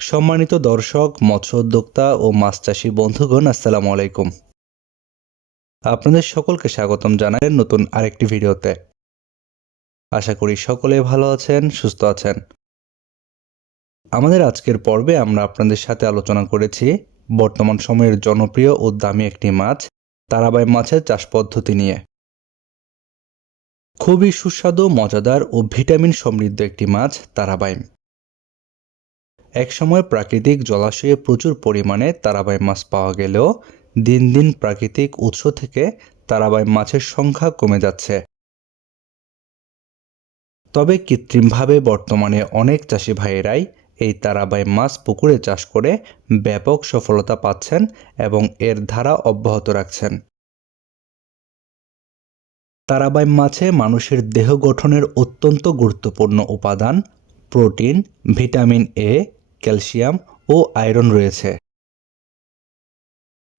সম্মানিত দর্শক, মৎস্য উদ্যোক্তা ও মাছ চাষি বন্ধুগণ, আসসালামু আলাইকুম। আপনাদের সকলকে স্বাগতম জানাই নতুন আরেকটি ভিডিওতে। আশা করি সকলে ভালো আছেন, সুস্থ আছেন। আমাদের আজকের পর্বে আমরা আপনাদের সাথে আলোচনা করেছি বর্তমান সময়ের জনপ্রিয় ও দামি একটি মাছ, তারাবাই মাছের চাষ পদ্ধতি নিয়ে। খুবই সুস্বাদু, মজাদার ও ভিটামিন সমৃদ্ধ একটি মাছ তারাবাইম একসময় প্রাকৃতিক জলাশয়ে প্রচুর পরিমাণে তারাবাই মাছ পাওয়া গেলেও দিন দিন প্রাকৃতিক উৎস থেকে তারাবাই মাছের সংখ্যা কমে যাচ্ছে। তবে কৃত্রিমভাবে বর্তমানে অনেক চাষি ভাইয়েরাই এই তারাবাই মাছ পুকুরে চাষ করে ব্যাপক সফলতা পাচ্ছেন এবং এর ধারা অব্যাহত রাখছেন। তারাবাই মাছে মানুষের দেহ গঠনের অত্যন্ত গুরুত্বপূর্ণ উপাদান প্রোটিন, ভিটামিন এ ক্যালসিয়াম ও আয়রন রয়েছে।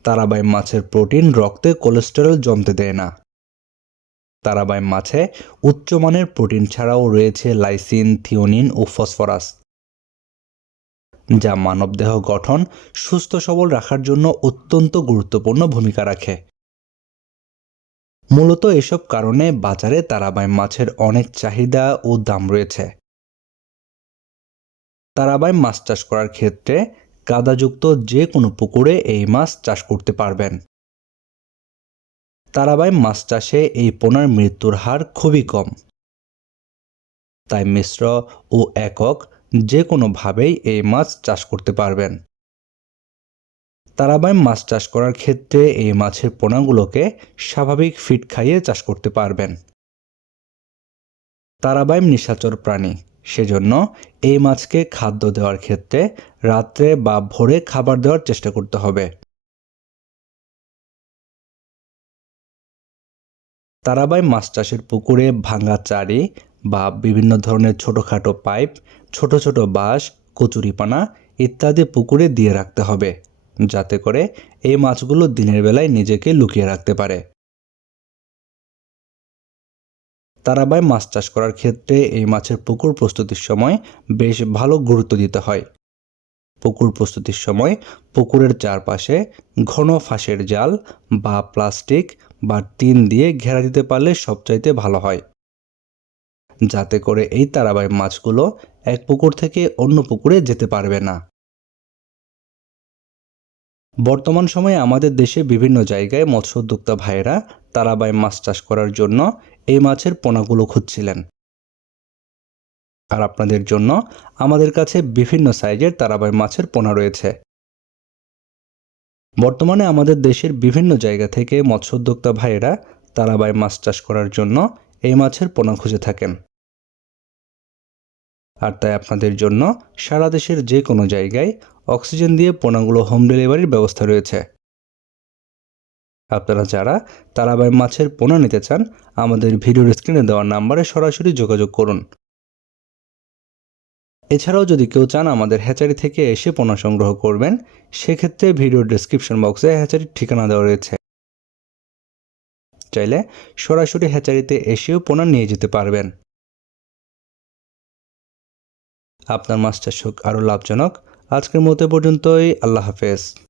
তারাবাই মাছের প্রোটিন রক্তে কোলেস্টেরল জমতে দেয় না। তারাবাই মাছে উচ্চমানের প্রোটিন ছাড়াও রয়েছে লাইসিন, থিওনিন ও ফসফরাস, যা মানবদেহ গঠন সুস্থ সবল রাখার জন্য অত্যন্ত গুরুত্বপূর্ণ ভূমিকা রাখে। মূলত এসব কারণে বাজারে তারাবাই মাছের অনেক চাহিদা ও দাম রয়েছে। তারাবাই মাছ চাষ করার ক্ষেত্রে কাদাযুক্ত যে কোনো পুকুরে এই মাছ চাষ করতে পারবেন। তারাবাই মাছ চাষে এই পোনার মৃত্যুর হার খুবই কম। তাই মিশ্র ও একক যে কোনোভাবেই এই মাছ চাষ করতে পারবেন। তারাবাই মাছ চাষ করার ক্ষেত্রে এই মাছের পোনাগুলোকে স্বাভাবিক ফিট খাইয়ে চাষ করতে পারবেন। তারাবাইম নিশাচর প্রাণী সেজন্য এই মাছকে খাদ্য দেওয়ার ক্ষেত্রে রাত্রে বা ভোরে খাবার দেওয়ার চেষ্টা করতে হবে। তারাবাই মাছ চাষের পুকুরে ভাঙা চারি বা বিভিন্ন ধরনের ছোটোখাটো পাইপ, ছোট ছোট বাঁশ কচুরিপানা ইত্যাদি পুকুরে দিয়ে রাখতে হবে, যাতে করে এই মাছগুলো দিনের বেলায় নিজেকে লুকিয়ে রাখতে পারে। তারাবাই মাছ চাষ করার ক্ষেত্রে এই মাছের পুকুর প্রস্তুতির সময় বেশ ভালো গুরুত্ব দিতে হয়। পুকুর প্রস্তুতির সময় পুকুরের চারপাশে ঘন ফাঁসের জাল বা প্লাস্টিক বা টিন দিয়ে ঘেরা দিতে পারলে সবচাইতে ভালো হয়। যাতে করে এই তারাবাই মাছগুলো এক পুকুর থেকে অন্য পুকুরে যেতে পারবে না। বর্তমান সময়ে আমাদের দেশে বিভিন্ন জায়গায় মৎস্য উদ্যোক্তা ভাইয়েরা তারাবাই মাছ চাষ করার জন্য এই মাছের পোনাগুলো খুঁজছিলেন। আর আপনাদের জন্য আমাদের কাছে বিভিন্ন সাইজের তারাবাই মাছের পোনা রয়েছে। বর্তমানে আমাদের দেশের বিভিন্ন জায়গা থেকে মৎস্য উদ্যোক্তা ভাইয়েরা তারাবাই মাছ চাষ করার জন্য এই মাছের পোনা খুঁজে থাকেন। আর তাই আপনাদের জন্য সারা দেশের যে কোনো জায়গায় অক্সিজেন দিয়ে পোনাগুলো হোম ডেলিভারির ব্যবস্থা রয়েছে। আপনারা যারা তারাবাই মাছের পোনা নিতে চান, আমাদের ভিডিওর স্ক্রিনে দেওয়া নাম্বারে সরাসরি যোগাযোগ করুন। এছাড়াও যদি কেউ চান আমাদের হ্যাচারি থেকে এসে পোনা সংগ্রহ করবেন, সেক্ষেত্রে ভিডিও ডিসক্রিপশন বক্সে হ্যাচারির ঠিকানা দেওয়া রয়েছে। চাইলে সরাসরি হ্যাচারিতে এসেও পোনা নিয়ে যেতে পারবেন। আপনার মাছ চাষ হোক আরও লাভজনক। আজকের মতো পর্যন্তই। আল্লাহ হাফেজ।